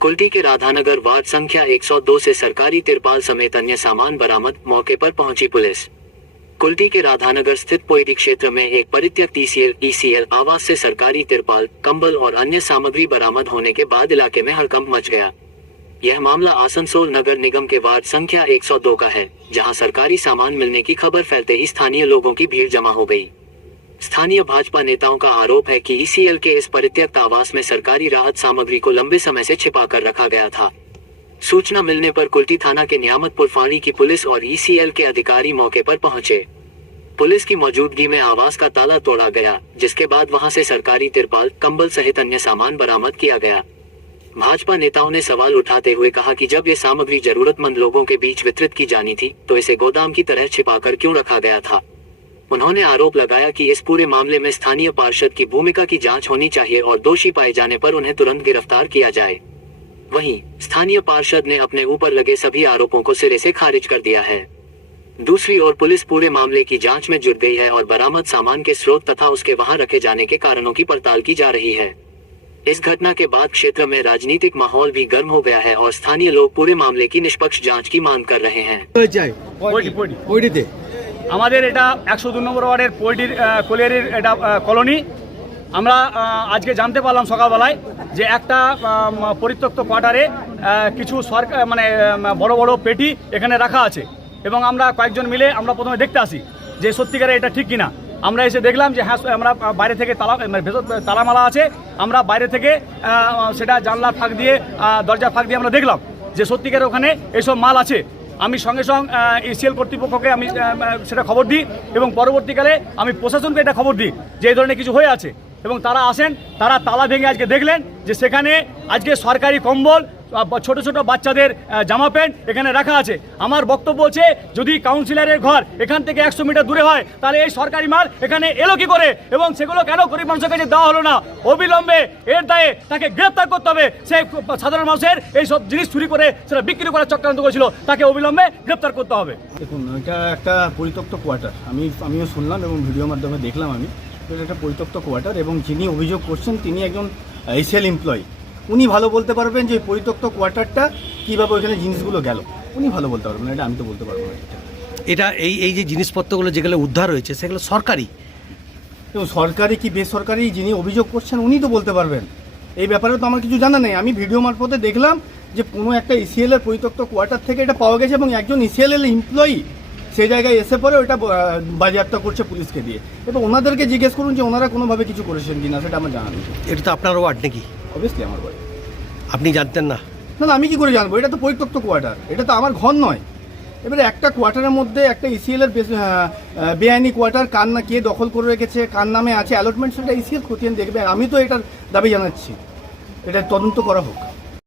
कुल्टी के राधानगर वार्ड संख्या 102 से सरकारी तिरपाल समेत अन्य सामान बरामद, मौके पर पहुंची पुलिस। कुल्टी के राधानगर स्थित पोइडी क्षेत्र में एक परित्यक्त ईसीएल आवास से सरकारी तिरपाल, कंबल और अन्य सामग्री बरामद होने के बाद इलाके में हड़कंप मच गया। यह मामला आसनसोल नगर निगम के वार्ड संख्या 102 का है, जहां सरकारी सामान मिलने की खबर फैलते ही स्थानीय लोगों की भीड़ जमा हो गई। स्थानीय भाजपा नेताओं का आरोप है कि ईसीएल के इस परित्यक्त आवास में सरकारी राहत सामग्री को लंबे समय से छिपा कर रखा गया था। सूचना मिलने पर कुल्टी थाना के नियामतपुर फाड़ी की पुलिस और ईसीएल के अधिकारी मौके पर पहुंचे। पुलिस की मौजूदगी में आवास का ताला तोड़ा गया, जिसके बाद वहां से सरकारी तिरपाल, कंबल सहित अन्य सामान बरामद किया गया। भाजपा नेताओं ने सवाल उठाते हुए कहा कि जब ये सामग्री जरूरतमंद लोगों के बीच वितरित की जानी थी, तो इसे गोदाम की तरह छिपाकर क्यों रखा गया था। उन्होंने आरोप लगाया कि इस पूरे मामले में स्थानीय पार्षद की भूमिका की जांच होनी चाहिए और दोषी पाए जाने पर उन्हें तुरंत गिरफ्तार किया जाए। वहीं स्थानीय पार्षद ने अपने ऊपर लगे सभी आरोपों को सिरे से खारिज कर दिया है। दूसरी ओर पुलिस पूरे मामले की जांच में जुट गई है और बरामद सामान के स्रोत तथा उसके वहां रखे जाने के कारणों की पड़ताल की जा रही है। इस घटना के बाद क्षेत्र में राजनीतिक माहौल भी गर्म हो गया है और स्थानीय लोग पूरे मामले की निष्पक्ष जांच की मांग कर रहे हैं। আমাদের এটা 102 নম্বর ওয়ার্ডের পোল্ট্রির কলিয়ারির এটা কলোনি। আমরা আজকে জানতে পারলাম সকালবেলায় যে একটা পরিত্যক্ত কোয়ার্টারে কিছু সরকার মানে বড় বড় পেটি এখানে রাখা আছে এবং আমরা কয়েকজন মিলে আমরা প্রথমে দেখতে আসি যে সত্যিকারে এটা ঠিক কিনা। আমরা এসে দেখলাম যে হ্যাঁ, আমরা বাইরে থেকে তালামালা আছে, আমরা বাইরে থেকে সেটা জানলা ফাঁক দিয়ে দরজা ফাঁক দিয়ে আমরা দেখলাম যে সত্যিকারে ওখানে এইসব মাল আছে। আমি সঙ্গে সঙ্গে ইসিএল কর্তৃপক্ষকে আমি সেটা খবর দিই এবং পরবর্তীকালে আমি প্রশাসনকে এটা খবর দিই যে এই ধরনের কিছু হয়ে আছে এবং তারা আসেন, তারা তালা ভেঙে আজকে দেখলেন যে সেখানে আজকে সরকারি কম্বল, ছোট ছোট বাচ্চাদের জামা প্যান্ট এখানে রাখা আছে। আমার বক্তব্য হচ্ছে যদি কাউন্সিলরের ঘর এখান থেকে 100 মিটার দূরে হয় তাহলে এই সরকারি মাল এখানে এলো কি করে এবং সেগুলো কেন গরিব মানুষের কাছে দেওয়া হলো না। অবিলম্বে এর দায়ে তাকে গ্রেফতার করতে হবে। সে সাধারণ মানুষের এইসব জিনিস চুরি করে সেটা বিক্রি করার চক্রান্ত করেছিল, তাকে অবিলম্বে গ্রেফতার করতে হবে। দেখুন, এটা একটা পরিত্যক্ত কোয়ার্টার, আমিও শুনলাম এবং ভিডিওর মাধ্যমে দেখলাম আমি। এটা একটা পরিত্যক্ত কোয়ার্টার এবং যিনি অভিযোগ করছেন তিনি একজন ইসিএল এমপ্লয়ি। উনি ভালো বলতে পারবেন যে পরিত্যক্ত কোয়ার্টারটা কীভাবে ওইখানে জিনিসগুলো গেল, উনি ভালো বলতে পারবেন, এটা আমি তো বলতে পারবো না। এটা এই যে জিনিসপত্রগুলো যেগুলো উদ্ধার হয়েছে সেগুলো সরকারি এবং সরকারি কি বেসরকারি, যিনি অভিযোগ করছেন উনি তো বলতে পারবেন। এই ব্যাপারে তো আমার কিছু জানা নেই। আমি ভিডিও মারফতে দেখলাম যে কোনো একটা ইসিএলের পরিত্যক্ত কোয়ার্টার থেকে এটা পাওয়া গেছে এবং একজন ইসিএলের এমপ্লয়ি সেই জায়গায় এসে পরে ওটা বাজেয়াপ্ত করছে পুলিশকে দিয়ে এবং ওনাদেরকে জিজ্ঞেস করুন যে ওনারা কোনোভাবে কিছু করেছেন কিনা, সেটা আমার জানা নেই। এটা তো আপনার ওয়ার্ড নাকি? অবভিয়াসলি আমার বাড়ি। আপনি জানতেন না? না, আমি কি করে জানবো? এটা তো পরিত্যক্ত কোয়ার্টার, এটা তো আমার ঘর নয়। এবারে একটা কোয়ার্টারের মধ্যে একটা ইসিএলের বেআইনি কোয়ার্টার কার না কে দখল করে রেখেছে, কার নামে আছে অ্যালটমেন্ট, সেটা ইসিএল খতিয়ে দেখবে। আমি তো এটার দাবি জানাচ্ছি, এটা তদন্ত করা হোক।